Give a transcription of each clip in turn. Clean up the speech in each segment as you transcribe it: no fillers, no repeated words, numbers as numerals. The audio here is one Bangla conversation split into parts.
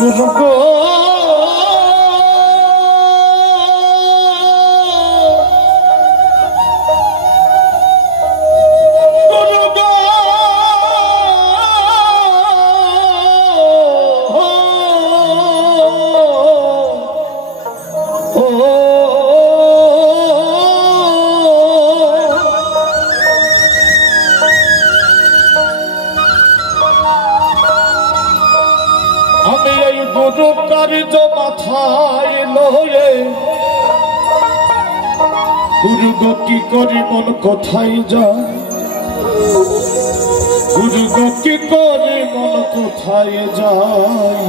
গুরু গো আমি এই গুরু কার্য মাথায় লয়ে গুরু গো কি করি মন কোথায় যায় গুরু গো কি করি মন কোথায় যায়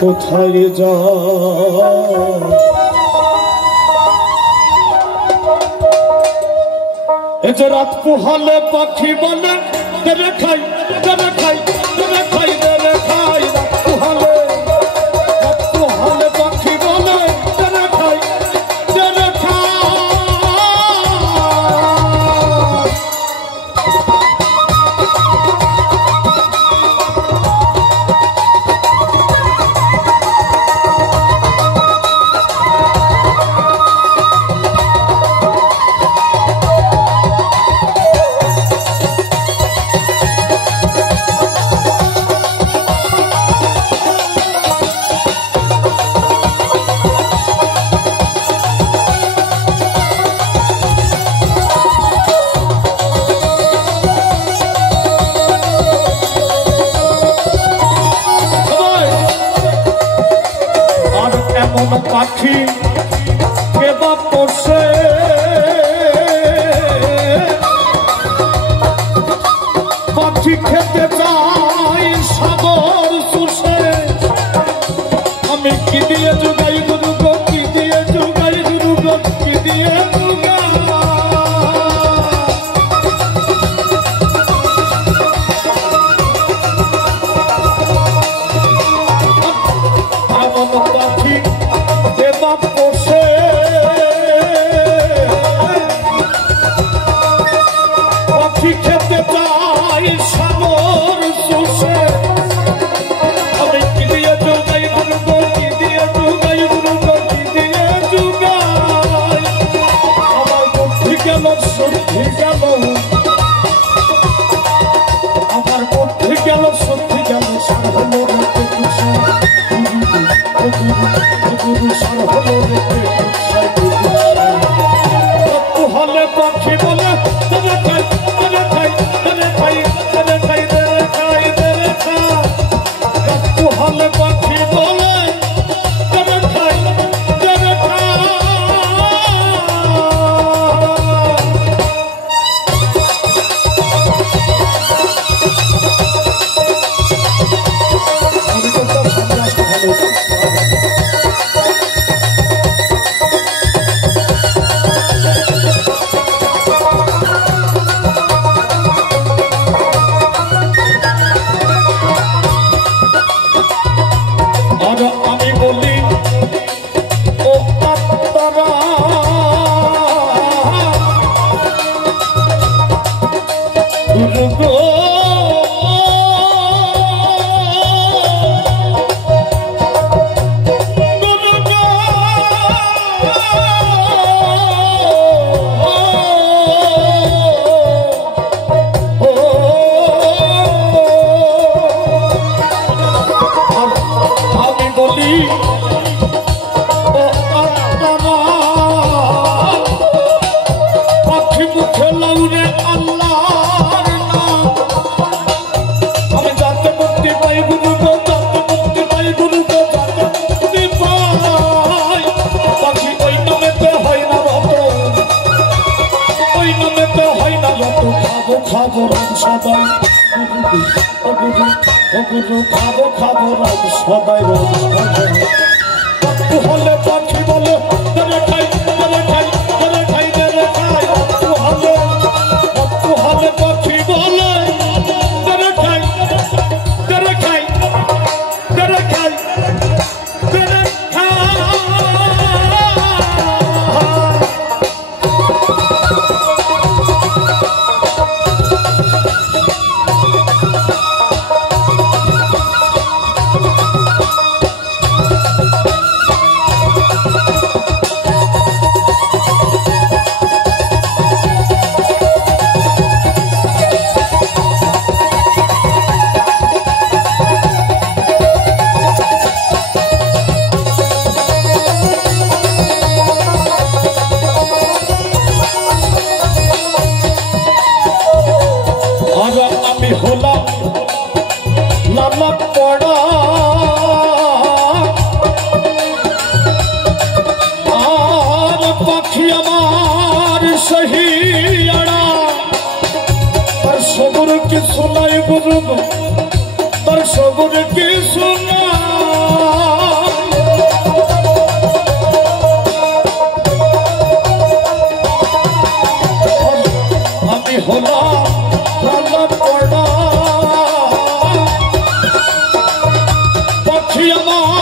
কোথায় যায় এ যে রাত পোহালে পাখি বলে দেবে খাই দেবে খাই দেবে খাই দেবে খাই রাত পোহালে পাখি বলে দেবে খাই দেবে খাই পাখি কে বা পড়ছে পাখি খেতে চাই সাগর শুষে আমি কি দিয়ে যোগাই গুরু গো কি দিয়ে যোগাই গুরু গো কি দিয়ে পাখি পোষে পাখি খেতে চাই সাগর শুষে আমি কি দিয়ে যোগাই গুরু গো কি দিয়ে যোগাই গুরু গো কি দিয়ে যোগাই আমার বুদ্ধি গেল শুদ্ধি গেল আমার বুদ্ধি গেল শুদ্ধি গেল সার হলো গুরু সার হলো পোহালে পাখি বলে দেবে খাই দেবে খাই দেবে খাই দেবে খাই দেবে খাই দেবে খাই পোহালে পাখি বলে দেবে খাই দেবে খাই আমি বলি ও আত্মারা গুরু গো আমি বলি পাখি মুখে লাউরে আল্লাহর নাম আমি যাতে মুক্তি পাই গুরু গো যাতে মুক্তি পাই গুরু গো যাতে মুক্তি পাই পাখি ওই নামেতে হয় না রত ওই নামেতে হয় না রত খাবো খাবো রাম সবাই গুরু খাবো খাবো রাম সবাই হলে পাখি বলে দেবে খাই দেবে খাই দেবে খাই দেবে খাই হলে পাখি বলে দেবে খাই দেবে খাই দেবে খাই দেবে খাই গুরু তোর সবুর কি শোনা আমি হলাম প্রহ্লাদ পড়া পাখি আমার